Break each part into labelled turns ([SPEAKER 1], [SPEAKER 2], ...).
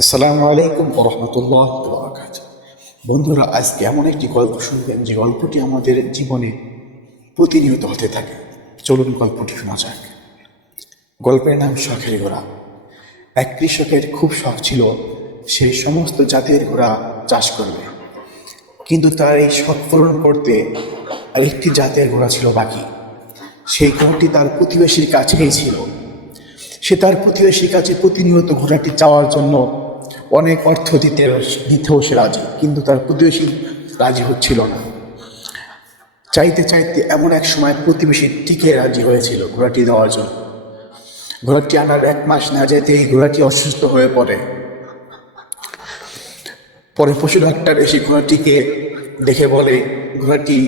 [SPEAKER 1] আসসালামু আলাইকুম রহমতুল্লাহ বরাকাত বন্ধুরা, আজকে এমন একটি গল্প শুনবেন, যে গল্পটি আমাদের জীবনে প্রতিনিয়ত হতে থাকে। চলুন গল্পটি শোনা যাক। গল্পের নাম শখের ঘোড়া। এক কৃষকের খুব শখ ছিল, সে সমস্ত জাতের ঘোড়া চাষ করবে। কিন্তু তার এই শখ পূরণ করতে আরেকটি জাতের ঘোড়া ছিল বাকি। সেই ঘোড়াটি তার প্রতিবেশীর কাছেই ছিল। সে তার প্রতিবেশীর কাছে প্রতিনিয়ত ঘোড়াটি চাওয়ার জন্য অনেক অর্থ দিতে দিতেও সে রাজি, কিন্তু তার প্রতিবেশী রাজি হচ্ছিল না। চাইতে চাইতে এমন এক সময় প্রতিবেশী টিকে রাজি হয়েছিল ঘোড়াটি দেওয়ার জন্য। ঘোড়াটি আনার এক মাস না যেতে এই ঘোড়াটি অসুস্থ হয়ে পড়ে। পরে পশু ডাক্তার এসে ঘোড়াটিকে দেখে বলে, ঘোড়াটি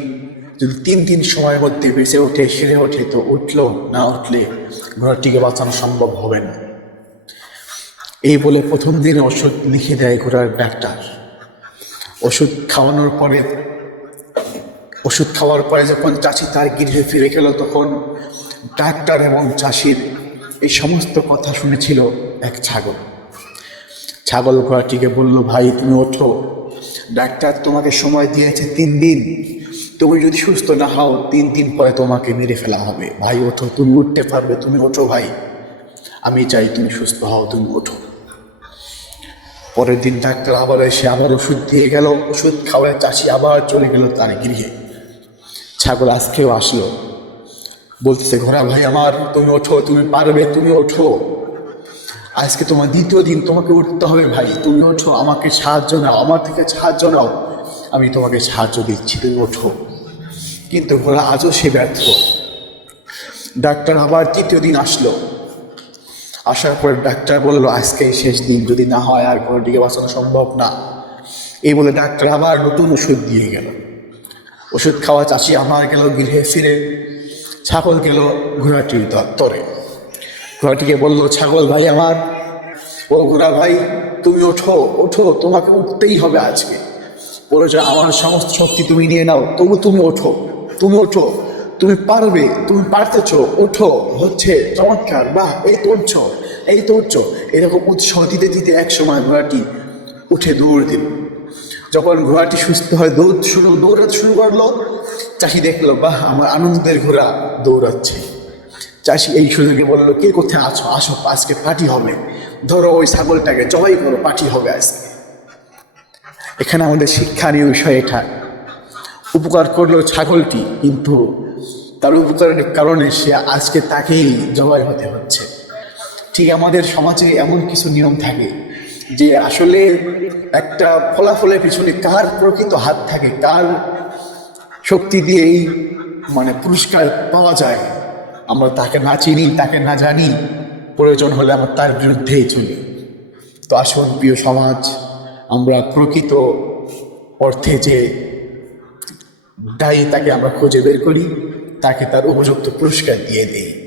[SPEAKER 1] যদি তিন দিন সময়ের মধ্যে বেঁচে ওঠে, সেরে ওঠে, তো উঠল না উঠলে ঘোড়াটিকে বাঁচানো সম্ভব হবে না। এই বলে প্রথম দিনে ওষুধ লিখে দেয় ঘোড়ার ডাক্তার। ওষুধ খাওয়ানোর পরে, ওষুধ খাওয়ার পরে যখন চাষি তার গৃহে ফিরে গেল, তখন ডাক্তার এবং চাষির এই সমস্ত কথা শুনেছিল এক ছাগল। ছাগল ঘোড়াটিকে বলল, ভাই, তুমি ওঠো। ডাক্তার তোমাকে সময় দিয়েছে তিন দিন। তুমি যদি সুস্থ না হও, তিন দিন পরে তোমাকে মেরে ফেলা হবে। ভাই, ওঠো। তুমি উঠতে পারবে। তুমি ওঠো, ভাই। আমি চাই তুমি সুস্থ হও, তুমি ওঠো। পরের দিন ডাক্তার আবার এসে আবার ওষুধ দিয়ে গেল, ওষুধ খাওয়ায় চাষি আবার চলে গেল তার গৃহে। ছাগল আজকেও আসলো। বলতেছে, ঘোড়া ভাই আমার, তুমি ওঠো, তুমি পারবে, তুমি ওঠো। আজকে তোমার দ্বিতীয় দিন, তোমাকে উঠতে হবে ভাই। তুমি ওঠো, আমাকে সাহায্য নাও, আমার থেকে সাহায্য নাও। আমি তোমাকে সাহায্য দিচ্ছি, তুমি ওঠো। কিন্তু ঘোড়া আজও সে ব্যর্থ। ডাক্তার আবার তৃতীয় দিন আসলো। আসার পরে ডাক্তার বলল আজকে শেষ দিন, যদি না হয় আর কোনো ঘোড়াটিকে বাঁচানো সম্ভব না। এই বলে ডাক্তার আবার নতুন ওষুধ দিয়ে গেল। ওষুধ খাওয়া চাষি আমার গেল, গৃহে ফিরে। ছাগল গেল ঘোড়াটির দত্তরে ঘোড়াটিকে বলল, ছাগল ভাই আমার, ও ঘোড়া ভাই, তুমি ওঠো ওঠো, তোমাকে উঠতেই হবে আজকে। বলেছে আমার সমস্ত শক্তি তুমি নিয়ে নাও, তবু তুমি ওঠো তুমি ওঠো। তুমি পারবে, তুমি পারতেছ। ওঠো, হচ্ছে চমৎকার, বাহ, এই উঠছ এই উঠছ এরকম উৎসাহ দিতে দিতে এক সময় ঘোড়াটি উঠে দৌড় দিল। যখন ঘোড়াটি সুস্থ হয় দৌড় শুরু, দৌড়াতে শুরু করল, চাষি দেখল, বাহ, আমার আনন্দের ঘোড়া দৌড়াচ্ছে। চাষি এই সুযোগে বলল, কে কোথায় আছো? আসো, আজকে পার্টি হবে। ধরো ওই ছাগলটাকে, জবাই করো, পার্টি হবে আজকে। এখানে আমাদের শিক্ষানীয় বিষয় এটা। উপকার করল ছাগলটি, কিন্তু তার উপকারের কারণে সে আজকে তাকেই জবাই হতে হচ্ছে। ঠিক আমাদের সমাজে এমন কিছু নিয়ম থাকে যে আসলে একটা ফলাফলের পিছনে কার প্রকৃত হাত থাকে, কার শক্তি দিয়েই মানে পুরস্কার পাওয়া যায়। আমরা তাকে না চিনি, তাকে না জানি, প্রয়োজন হলে আমরা তার বিরুদ্ধেই চলি। তো আসুন, প্রিয় সমাজ, আমরা প্রকৃত অর্থে যে দায়ী তাকে আমরা খুঁজে বের করি। তাকে তার উপযুক্ত পুরস্কার দিয়ে দিই।